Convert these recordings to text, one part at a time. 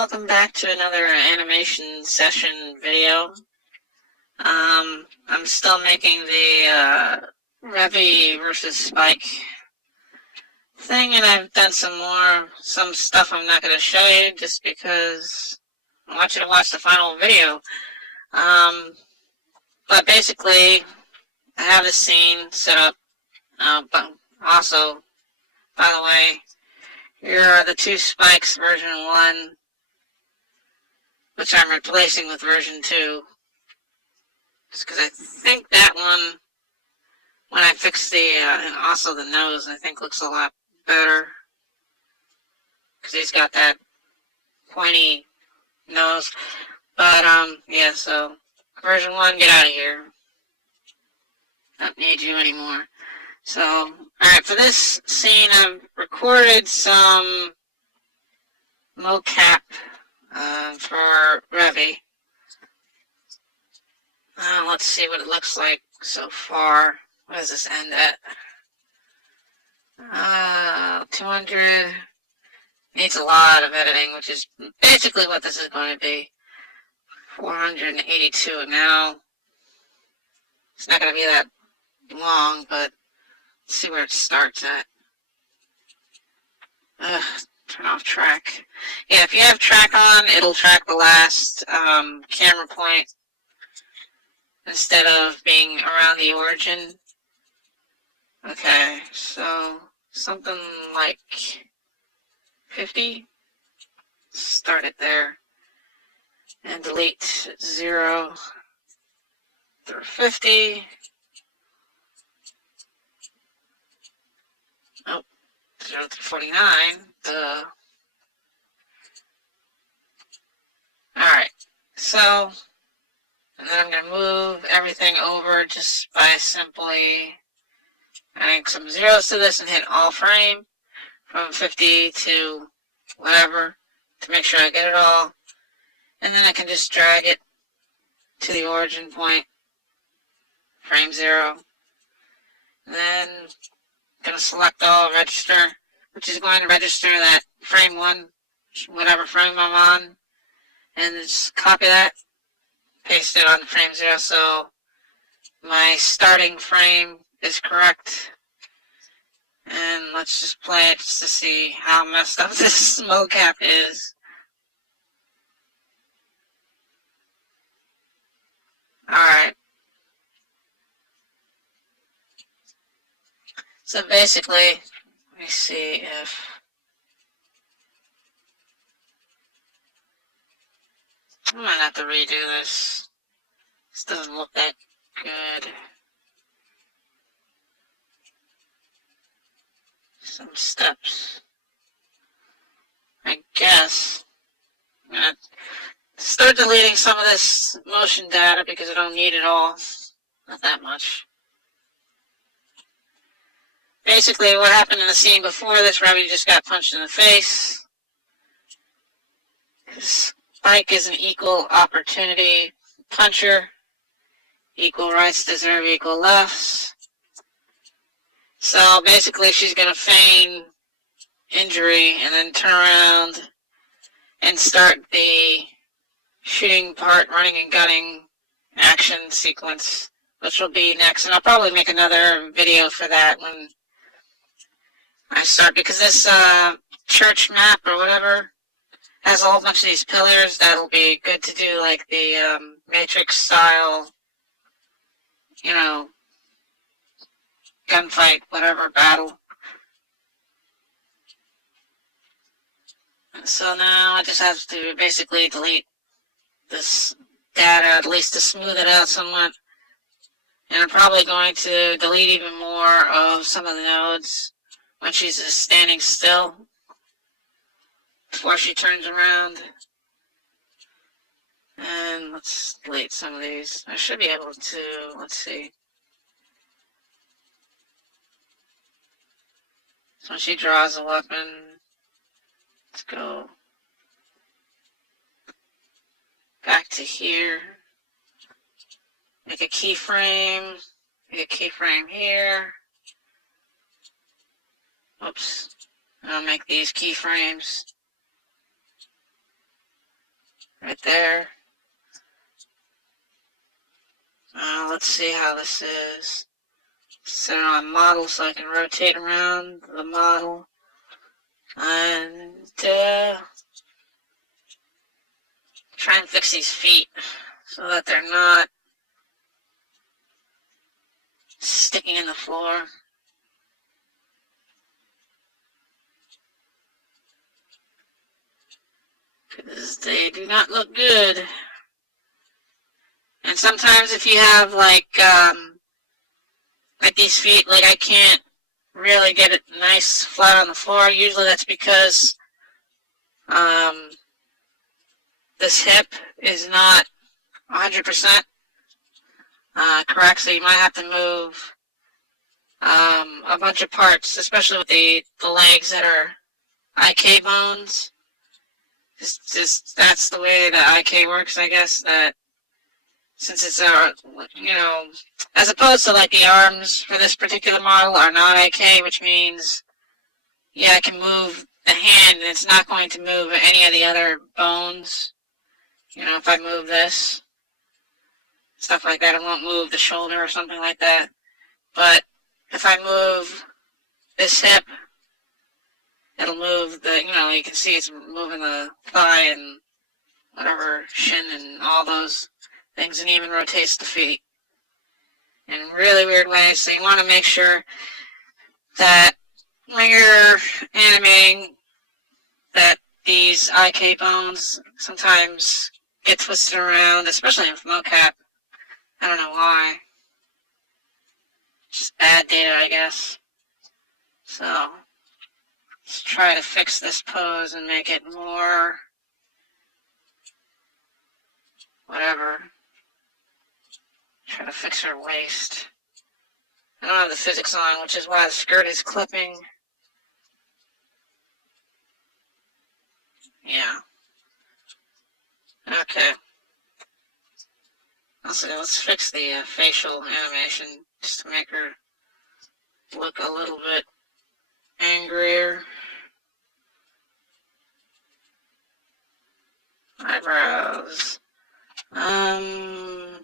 welcome back to another animation session video. I'm still making the Revy versus Spike thing, and I've done some stuff I'm not going to show you just because I want you to watch the final video. But basically, I have a scene set up, but also, by the way, here are the two Spikes, version 1, which I'm replacing with version 2. Just because I think that one, when I fix the, and also the nose, I think looks a lot better. Because he's got that pointy nose. But, yeah, so, version 1, get out of here. Don't need you anymore. So, alright, for this scene, I've recorded some Mocap for Revy. Let's see what it looks like so far. What does this end at? 200. Needs a lot of editing, which is basically what this is going to be. 482 now. It's not going to be that long, but let's see where it starts at. Turn off track. Yeah, if you have track on, it'll track the last camera point instead of being around the origin. Okay, so something like 50. Start it there. And delete 0 through 50. Oh, 0 through 49. Alright, so, and then I'm going to move everything over just by simply adding some zeros to this and hit all frame from 50 to whatever to make sure I get it all. And then I can just drag it to the origin point, frame 0. And then I'm going to select all register, which is going to register that frame 1, whatever frame I'm on. And just copy that, paste it on frame 0 so my starting frame is correct. And let's just play it just to see how messed up this mocap is. Alright. So basically, let me see if... I might have to redo this. This doesn't look that good. Some steps. I guess I'm going to start deleting some of this motion data because I don't need it all. Not that much. Basically, what happened in the scene before this, Revy just got punched in the face. Spike is an equal opportunity puncher. Equal rights deserve equal lefts. So basically she's going to feign injury and then turn around and start the shooting part, running and gunning action sequence, which will be next. And I'll probably make another video for that when I start, because this church map or whatever has a whole bunch of these pillars. That'll be good to do, like the Matrix style, you know, gunfight, whatever, battle. So now I just have to basically delete this data, at least to smooth it out somewhat. And I'm probably going to delete even more of some of the nodes when she's just standing still before she turns around. And let's delete some of these. I should be able to, let's see. So when she draws a weapon, let's go back to here. Make a keyframe. Make a keyframe here. Oops. I'll make these keyframes. right there. Let's see how this is. Set it on model so I can rotate around the model. And try and fix these feet so that they're not sticking in the floor. Because they do not look good. And sometimes if you have like these feet, like I can't really get it nice flat on the floor. Usually that's because this hip is not 100% correct, so you might have to move a bunch of parts, especially with the legs that are IK bones. Just that's the way the IK works, I guess, that since it's as opposed to like the arms for this particular model are not IK, which means, yeah, I can move the hand and it's not going to move any of the other bones. If I move this, stuff like that, it won't move the shoulder or something like that. But if I move this hip, it'll move the, you can see it's moving the thigh and whatever, shin and all those things, and even rotates the feet in really weird ways. So you want to make sure that when you're animating that these IK bones sometimes get twisted around, especially in Mocap. I don't know why. Just bad data, I guess. So let's try to fix this pose and make it more whatever. Try to fix her waist. I don't have the physics on, which is why the skirt is clipping. Yeah. Okay. Let's fix the facial animation just to make her look a little bit angrier. Eyebrows. I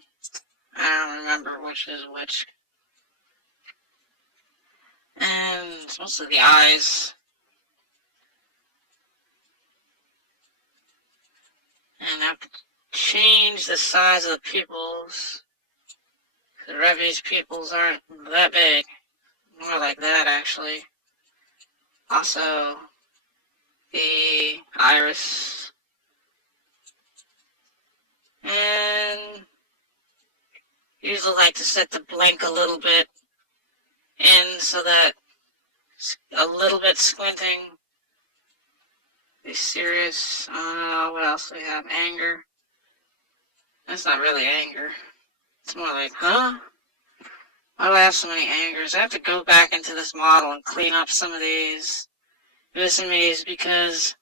don't remember which is which. And it's mostly the eyes. And I have to change the size of the pupils. The Revy's pupils aren't that big. More like that, actually. Also, the iris. And usually like to set the blink a little bit in so that it's a little bit squinting. Be serious. What else do we have? Anger. That's not really anger. It's more like, huh? Why do I have so many angers? I have to go back into this model and clean up some of these. Some of these because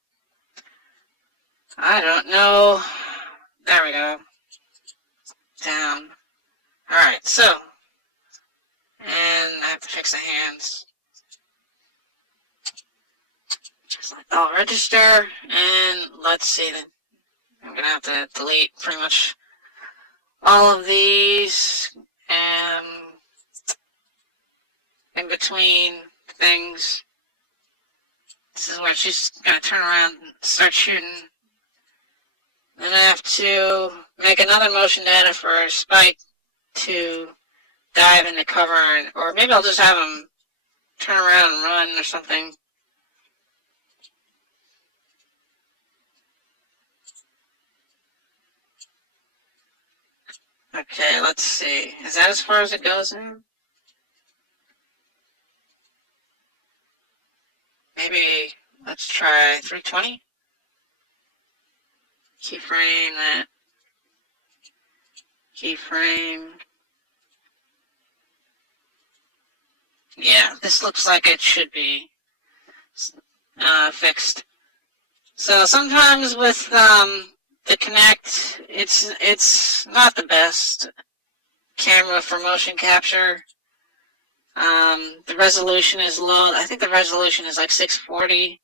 I don't know. There we go. Down. Alright, so. And I have to fix the hands. Select all register. And let's see. I'm going to have to delete pretty much all of these. And in between things. This is where she's going to turn around and start shooting. Then I have to make another motion data for Spike to dive into cover, or maybe I'll just have him turn around and run or something. Okay, let's see. Is that as far as it goes in? Maybe let's try 320. Keyframe that. Keyframe. Yeah, this looks like it should be fixed. So sometimes with the Kinect, it's not the best camera for motion capture. The resolution is low. I think the resolution is like 640,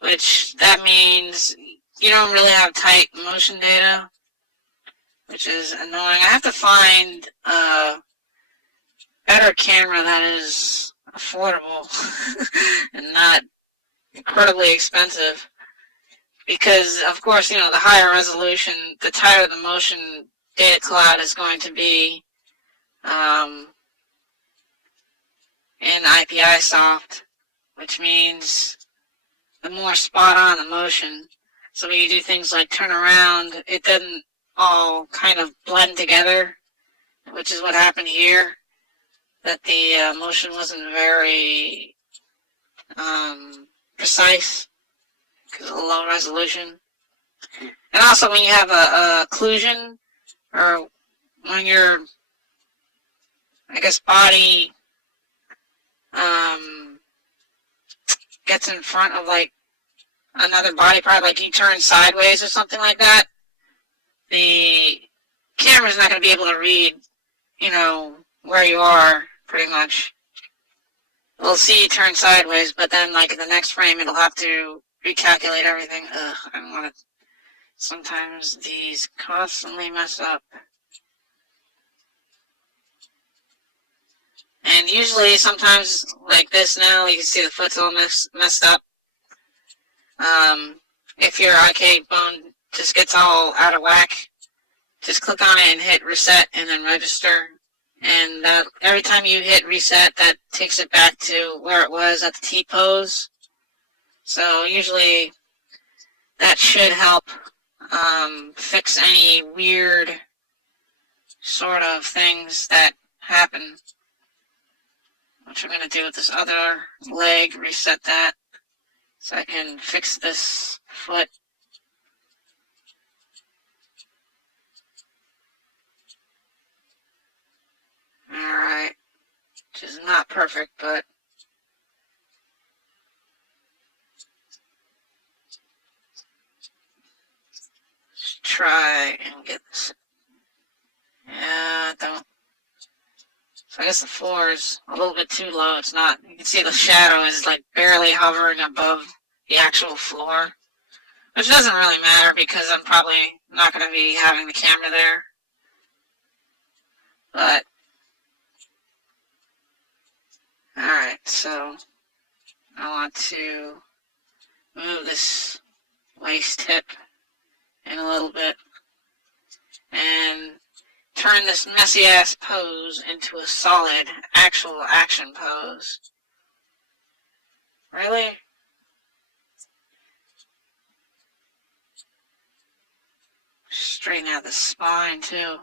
which that means you don't really have tight motion data, which is annoying. I have to find a better camera that is affordable and not incredibly expensive. Because, of course, the higher resolution, the tighter the motion data cloud is going to be in IPI soft, which means the more spot on the motion. So when you do things like turn around, it doesn't all kind of blend together, which is what happened here, that the motion wasn't very precise because of the low resolution. And also when you have a occlusion, or when your, I guess, body gets in front of like another body part, like you turn sideways or something like that, the camera's not going to be able to read, where you are, pretty much. It'll see you turn sideways, but then like in the next frame it'll have to recalculate everything. Ugh, I don't want to. Sometimes these constantly mess up. And usually, sometimes, like this now, you can see the foot's all messed up. If your arcade phone just gets all out of whack, just click on it and hit reset and then register. And every time you hit reset, that takes it back to where it was at the T-pose. So usually, that should help fix any weird sort of things that happen. Which I'm going to do with this other leg, reset that, so I can fix this foot. Alright, which is not perfect, but let's try and get this. Yeah, don't. So I guess the floor is a little bit too low. It's not. You can see the shadow is like barely hovering above the actual floor. Which doesn't really matter because I'm probably not going to be having the camera there. But, alright, so I want to move this waist hip in a little bit and turn this messy ass pose into a solid, actual action pose. Really? Straighten out the spine too.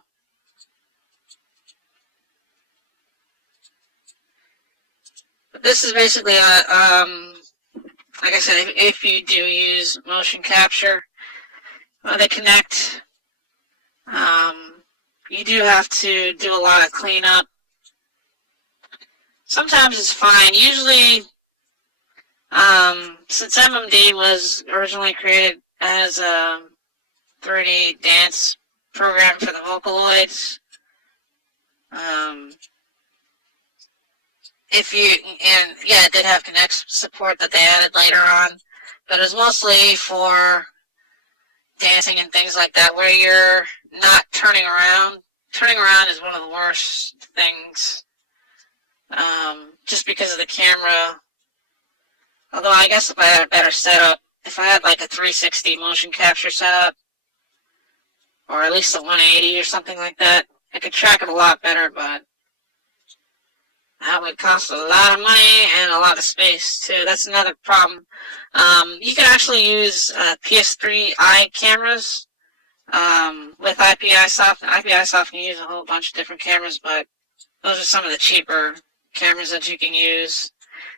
But this is basically like I said, if you do use motion capture, they connect. You do have to do a lot of cleanup. Sometimes it's fine. Usually, since MMD was originally created as a 3D dance program for the Vocaloids, it did have Connect support that they added later on, but it was mostly for dancing and things like that, where you're not turning around. Turning around is one of the worst things, just because of the camera. Although I guess if I had a better setup, if I had like a 360 motion capture setup, or at least a 180 or something like that, I could track it a lot better, but that would cost a lot of money and a lot of space too. That's another problem. You can actually use PS3i cameras with IPI soft. IPI soft can use a whole bunch of different cameras, but those are some of the cheaper cameras that you can use.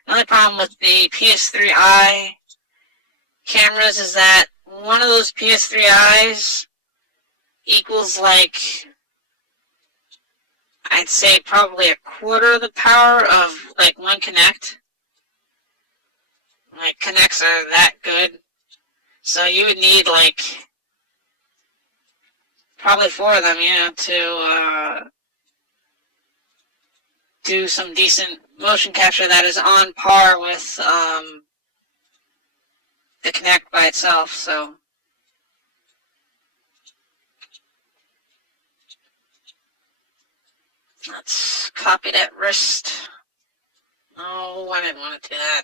The only problem with the PS3i cameras is that one of those PS3i's equals like, I'd say probably a quarter of the power of like one Connect. Like Connects are that good. So you would need like probably 4 of them, to do some decent motion capture that is on par with the Connect by itself. So copy that wrist. No, I didn't want to do that.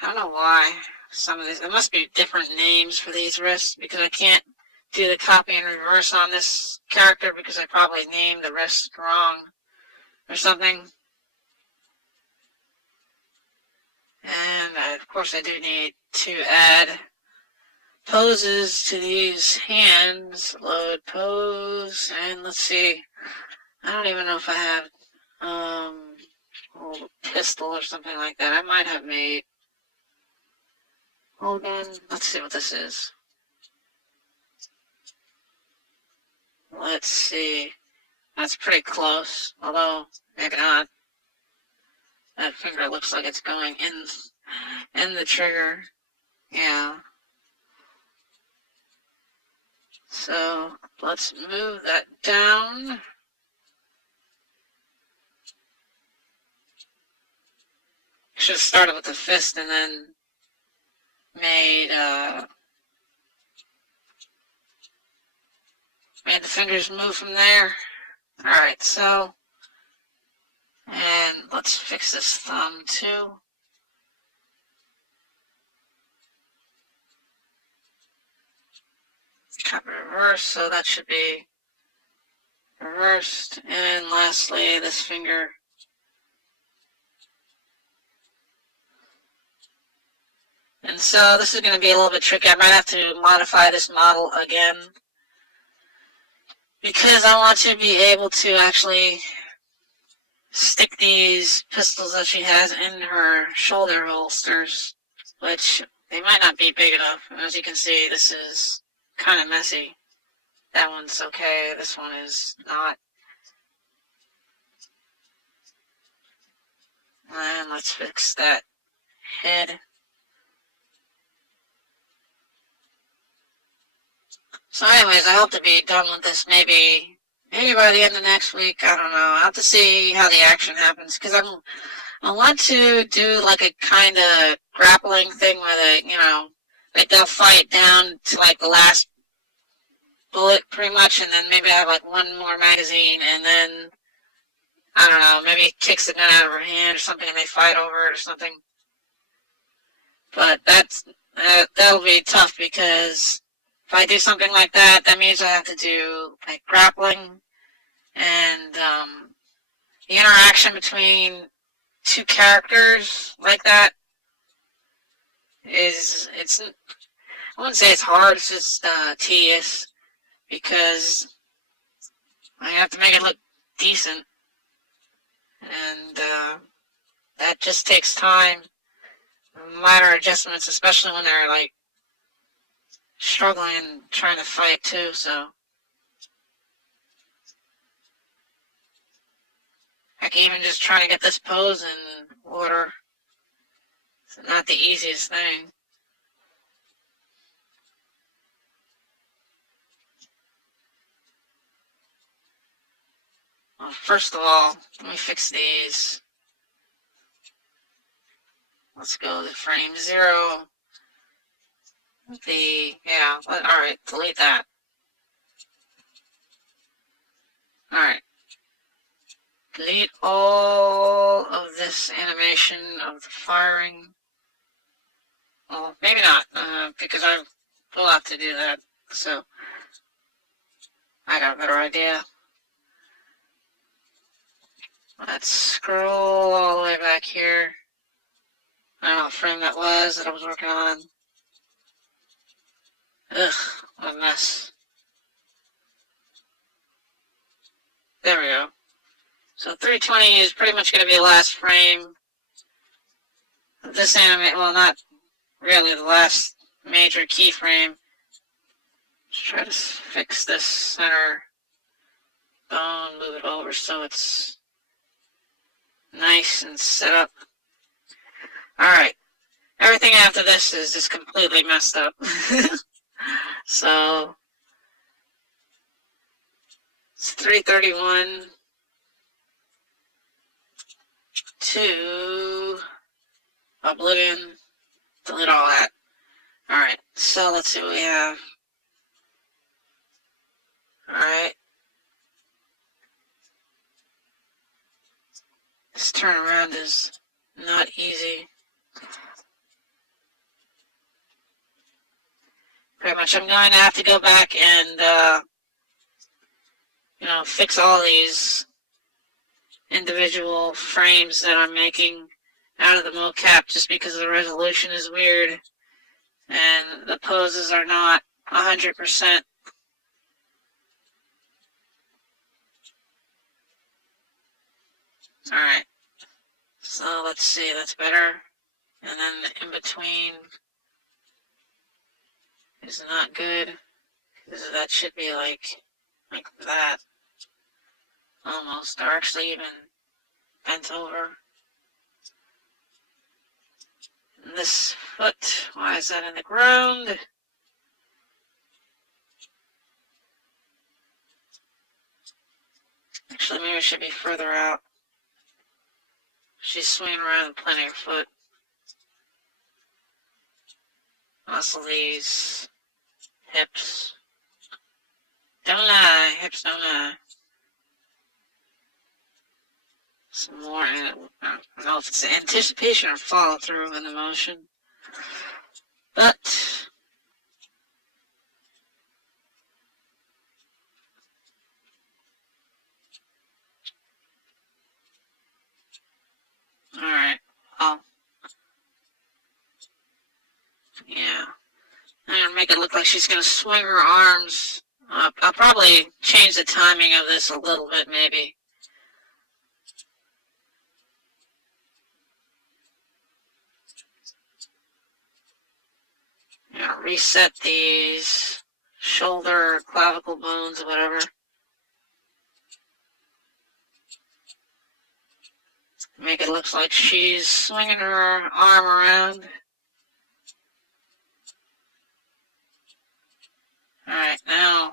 I don't know why some of these, there must be different names for these wrists because I can't do the copy and reverse on this character because I probably named the wrist wrong or something. And of course I do need to add poses to these hands. Load pose, and let's see. I don't even know if I have a little pistol or something like that. I might have made. Hold on. Let's see what this is. Let's see. That's pretty close, although maybe not. That finger looks like it's going in the trigger. Yeah. So let's move that down. Should have started with the fist and then made the fingers move from there. Alright, so, and let's fix this thumb too. Copy reverse, so that should be reversed. And lastly, this finger. And so this is going to be a little bit tricky. I might have to modify this model again because I want to be able to actually stick these pistols that she has in her shoulder holsters, which they might not be big enough. As you can see, this is kind of messy. That one's okay. This one is not. And let's fix that head. So anyways, I hope to be done with this maybe by the end of next week. I don't know. I'll have to see how the action happens because I want to do like a kind of grappling thing where they, like they'll fight down to like the last bullet pretty much, and then maybe I have like one more magazine, and then I don't know, maybe it kicks the gun out of her hand or something, and they fight over it or something. But that'll be tough because if I do something like that, that means I have to do like grappling, and the interaction between two characters like that I wouldn't say it's hard, it's just tedious because I have to make it look decent, and that just takes time, minor adjustments, especially when they're like struggling and trying to fight too, so. Heck, even just trying to get this pose in order, it's not the easiest thing. Well, first of all, let me fix these. Let's go to frame 0. Alright, delete that. Alright. Delete all of this animation of the firing. Well, maybe not, because I will have to do that, so I got a better idea. Let's scroll all the way back here. I don't know what frame that was that I was working on. Ugh, what a mess. There we go. So 320 is pretty much going to be the last frame of this animation. Well, not really the last major keyframe. Let's try to fix this center bone, move it over so it's nice and set up. Alright, everything after this is just completely messed up. So, it's 331 to Oblivion. Delete all that. Alright, so let's see what we have. Alright. This turnaround is not easy. Pretty much I'm going to have to go back and, fix all these individual frames that I'm making out of the mocap just because the resolution is weird and the poses are not 100%. Alright, so let's see, that's better. And then the in-between is not good, because that should be like that. Almost, or actually even bent over. And this foot, why is that in the ground? Actually, maybe it should be further out. She's swinging around plenty of foot. Muscle these hips. Don't lie, hips don't lie. Some more, I don't know if it's anticipation or follow through in the motion. But alright, well, yeah. I'm gonna make it look like she's gonna swing her arms. I'll probably change the timing of this a little bit, maybe. Reset these shoulder, clavicle bones, or whatever. Make it look like she's swinging her arm around. Alright, now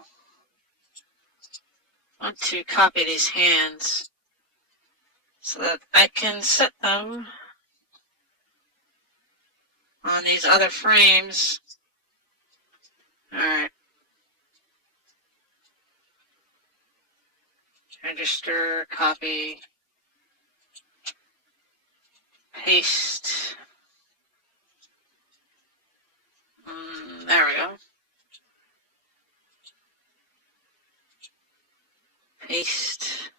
I want to copy these hands so that I can set them on these other frames. Alright. Register, copy, paste. There we go. Paste.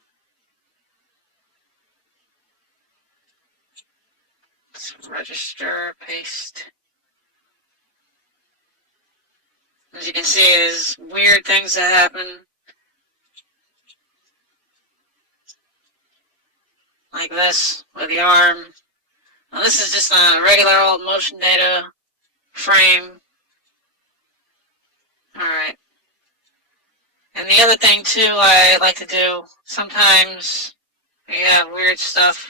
Let's register, paste. As you can see, there's weird things that happen. Like this, with the arm. Now this is just a regular old motion data frame. Alright. And the other thing too I like to do, sometimes you have weird stuff.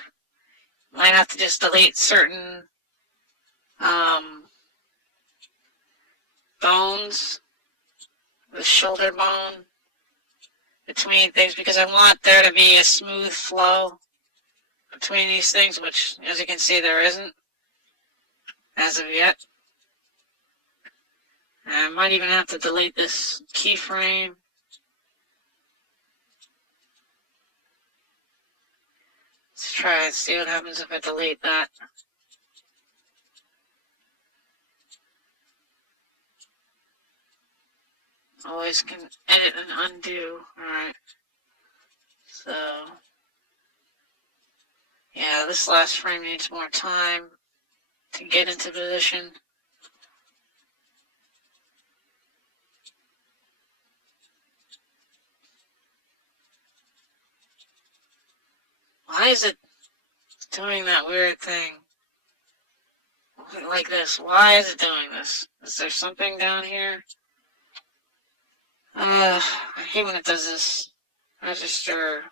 You might have to just delete certain bones, the shoulder bone between things, because I want there to be a smooth flow between these things, which, as you can see, there isn't as of yet. And I might even have to delete this keyframe. Let's try and see what happens if I delete that. Always can edit and undo. Alright. So, yeah, this last frame needs more time to get into position. Why is it doing that weird thing? Like this. Why is it doing this? Is there something down here? I hate when it does this. Register.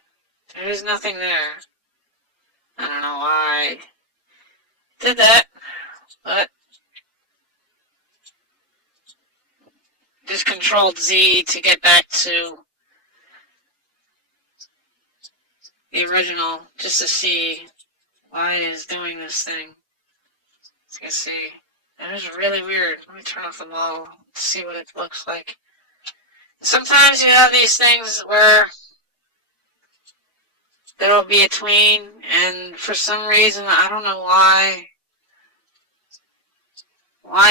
There is nothing there. I don't know why I did that, but just Controlled Z to get back to the original, just to see why it is doing this thing. As you can see, it is really weird. Let me turn off the model to see what it looks like. Sometimes you have these things where there will be a tween, and for some reason, I don't know why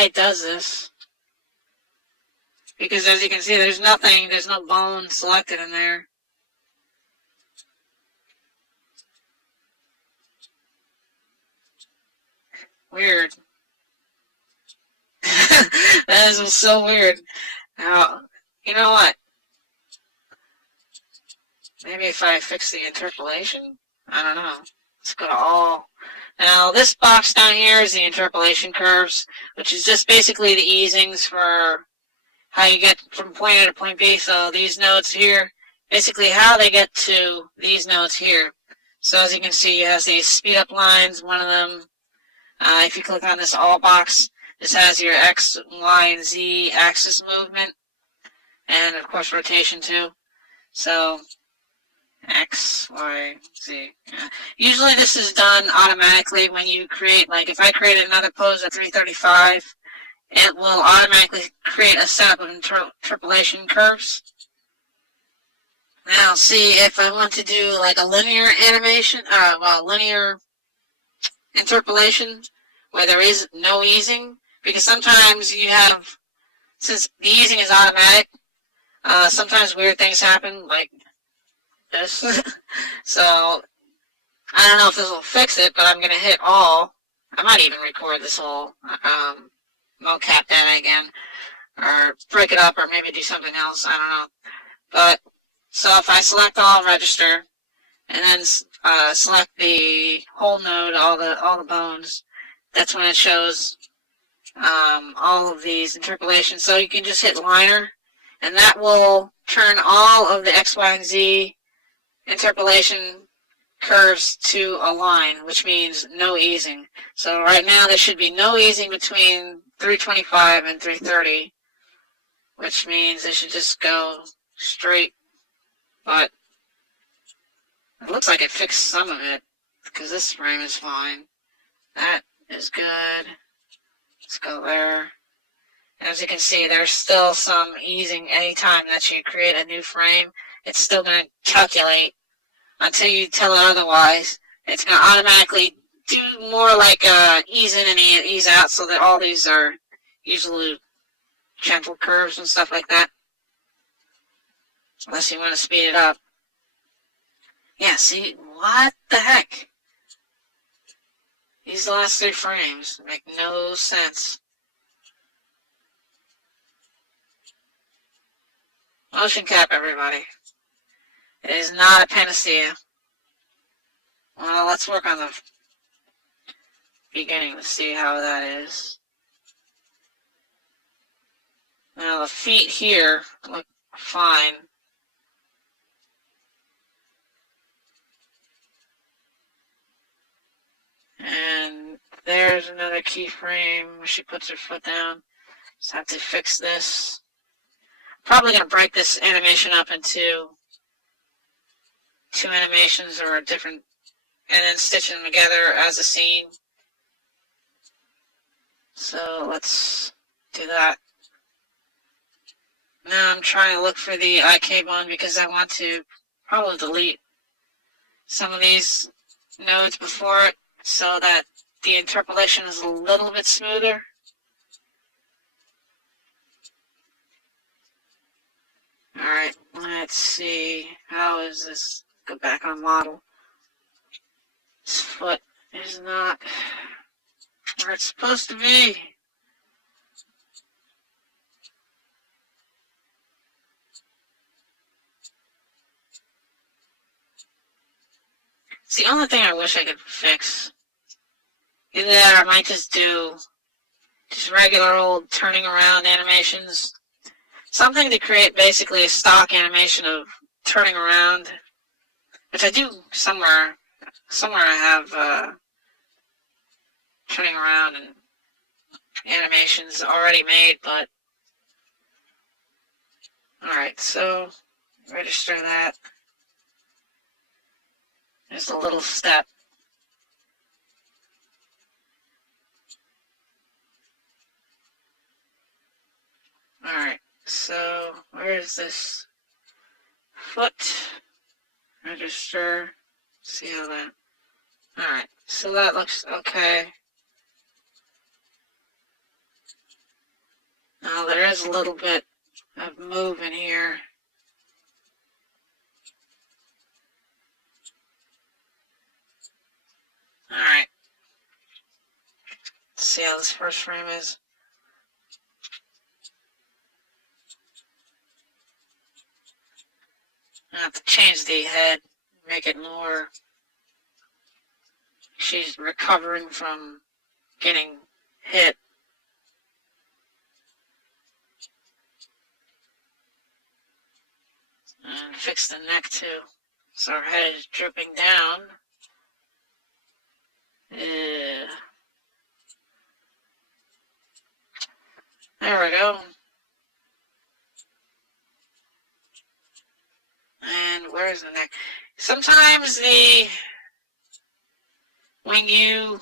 it does this. Because as you can see, there's no bone selected in there. Weird. That is so weird. Now, you know what? Maybe if I fix the interpolation? I don't know. Let's go to all. Now, this box down here is the interpolation curves, which is just basically the easings for how you get from point A to point B. So these nodes here, basically how they get to these nodes here. So as you can see, it has these speed up lines. One of them, if you click on this all box, this has your X, Y, and Z axis movement, and of course rotation too. So X, Y, Z. Usually this is done automatically when you create, like if I create another pose at 335, it will automatically create a set of interpolation curves. Now see, if I want to do like a linear animation, linear interpolation where there is no easing, because sometimes you have, since the easing is automatic, sometimes weird things happen, like this. So, I don't know if this will fix it, but I'm going to hit all. I might even record this whole mocap data again, or break it up, or maybe do something else, I don't know. But, so if I select all register, and then select the whole node, all the bones, that's when it shows all of these interpolations. So you can just hit liner, and that will turn all of the X, Y, and Z interpolation curves to a line, which means no easing. So right now there should be no easing between 325 and 330, which means they should just go straight. But it looks like it fixed some of it, because this frame is fine. That is good. Let's go there. As you can see, there's still some easing anytime that you create a new frame. It's still going to calculate until you tell it otherwise. It's going to automatically do more like ease in and ease out, so that all these are usually gentle curves and stuff like that. Unless you want to speed it up. Yeah, see, what the heck? These last 3 frames make no sense. Motion cap, everybody. It is not a panacea. Well, let's work on the beginning to see how that is. Now, the feet here look fine. And there's another keyframe where she puts her foot down. Just have to fix this. Probably going to break this animation up into 2 animations or a different, and then stitch them together as a scene. So let's do that. Now I'm trying to look for the IK bone because I want to probably delete some of these nodes before it so that the interpolation is a little bit smoother. Alright, let's see. How is this? Go back on model. This foot is not where it's supposed to be. It's the only thing I wish I could fix. Either that or I might just do just regular old turning around animations. Something to create basically a stock animation of turning around, which I do somewhere. Somewhere I have turning around and animations already made, but alright, so register that. There's a little step. Alright, so where is this foot? Register. See how that... Alright, so that looks okay. Now there is a little bit of move in here. Alright. Let's see how this first frame is. I have to change the head, make it more... She's recovering from getting hit. And fix the neck too. So her head is drooping down. There we go. And where's the neck? Sometimes when you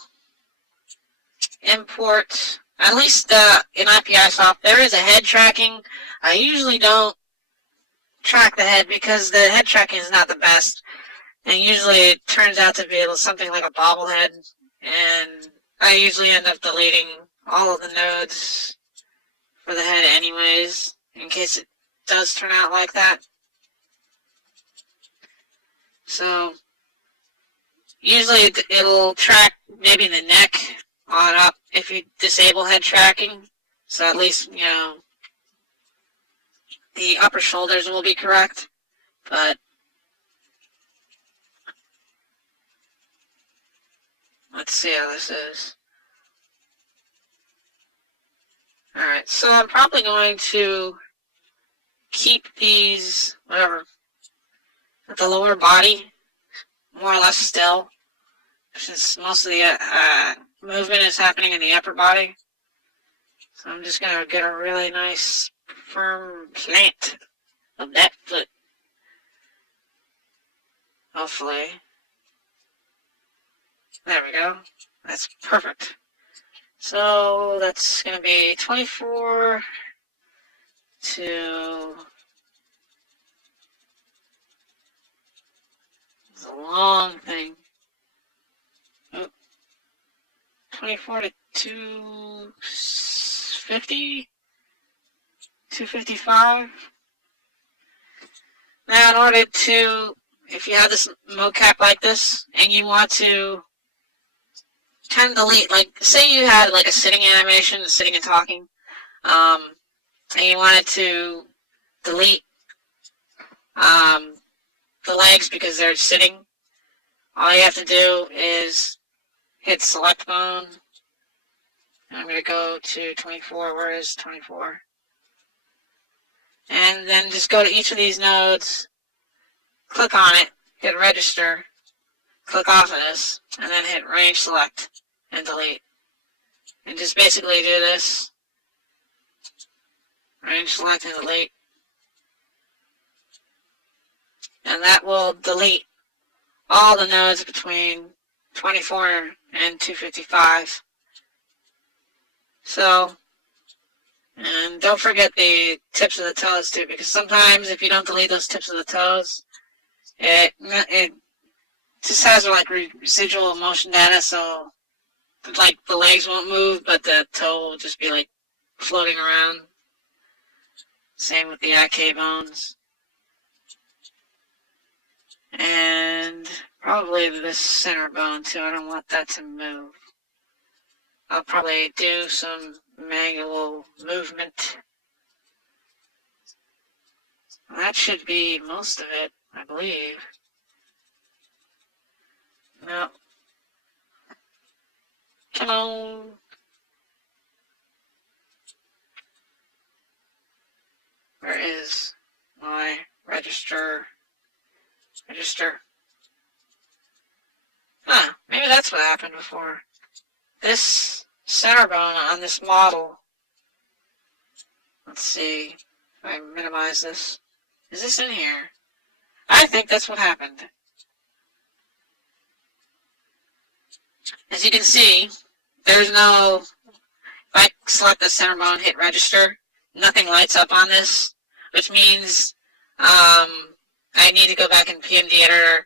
import, at least in IPI soft, there is a head tracking. I usually don't track the head because the head tracking is not the best. And usually it turns out to be something like a bobblehead. And I usually end up deleting all of the nodes for the head anyways, in case it does turn out like that. So usually it'll track maybe the neck on up if you disable head tracking. So at least, you know, the upper shoulders will be correct. But let's see how this is. Alright, so I'm probably going to keep these, whatever, at the lower body, more or less still, since most of the movement is happening in the upper body. So I'm just going to get a really nice firm plant of that foot. Hopefully. There we go. That's perfect. So that's going to be 24 to... It's a long thing. Oh. 24 to 250? 255? Now in order to, if you have this mocap like this, and you want to kind of delete, like, say you had like a sitting animation, sitting and talking, and you wanted to delete the legs because they're sitting, all you have to do is hit select bone. I'm going to go to 24. Where is 24? And then just go to each of these nodes, click on it, hit register, click off of this, and then hit range select and delete. And just basically do this, range select and delete. And that will delete all the nodes between 24 and 255. So, and don't forget the tips of the toes too, because sometimes if you don't delete those tips of the toes, it just has like residual motion data, so like the legs won't move, but the toe will just be like floating around. Same with the IK bones. And probably this center bone too. I don't want that to move. I'll probably do some manual movement. That should be most of it, I believe. No. Come on. Where is my register? Register. Huh, maybe that's what happened before. This center bone on this model, let's see if I minimize this. Is this in here? I think that's what happened. As you can see, there's no, if I select the center bone, hit register, nothing lights up on this, which means I need to go back in PMD editor,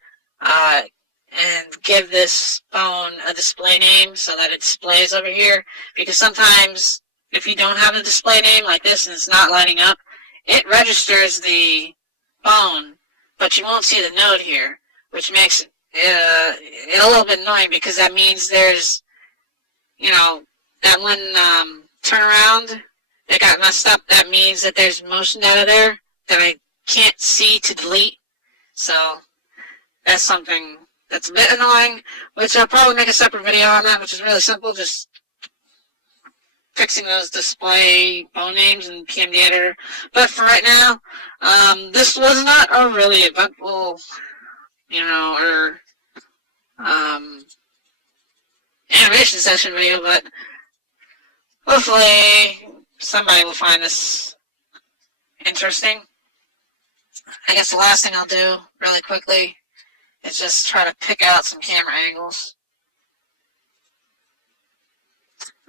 and give this phone a display name so that it displays over here, because sometimes if you don't have a display name like this and it's not lining up, it registers the phone, but you won't see the node here, which makes it a little bit annoying, because that means there's, that one turnaround that got messed up, that means that there's motion data there that I can't see to delete. So that's something that's a bit annoying, which I'll probably make a separate video on that, which is really simple, just fixing those display phone names in PMD editor. But for right now, this was not a really eventful, or animation session video, but hopefully somebody will find this interesting. I guess the last thing I'll do really quickly is just try to pick out some camera angles.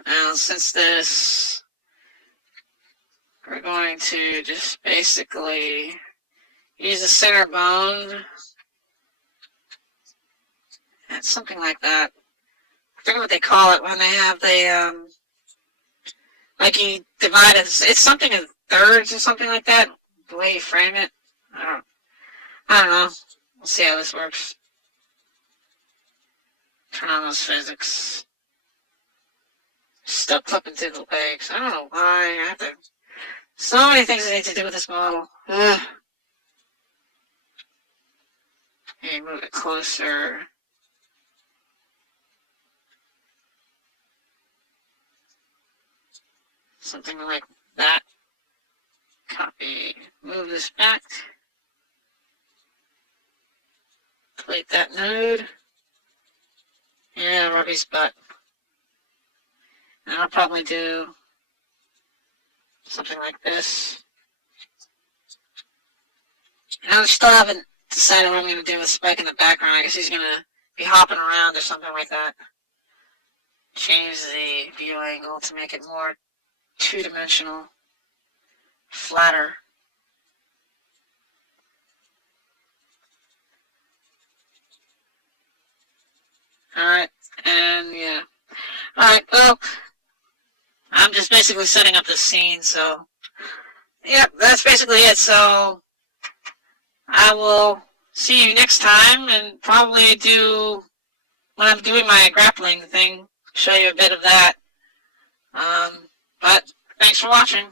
Now, since this, we're going to just basically use the center bone and something like that. I forget what they call it when they have the, like you divide it, it's something in thirds or something like that, the way you frame it. I don't know. We'll see how this works. Turn on those physics. Still clipping through the legs. I don't know why. I have to. So many things I need to do with this model. Ugh. Maybe move it closer. Something like that. Copy. Move this back. Delete that node. Yeah, Robbie's butt. And I'll probably do something like this. And I still haven't decided what I'm going to do with Spike in the background. I guess he's going to be hopping around or something like that. Change the view angle to make it more two-dimensional, flatter. Alright, and yeah. Alright, well, I'm just basically setting up the scene, so yeah, that's basically it. So I will see you next time, and probably do, when I'm doing my grappling thing, show you a bit of that. But thanks for watching.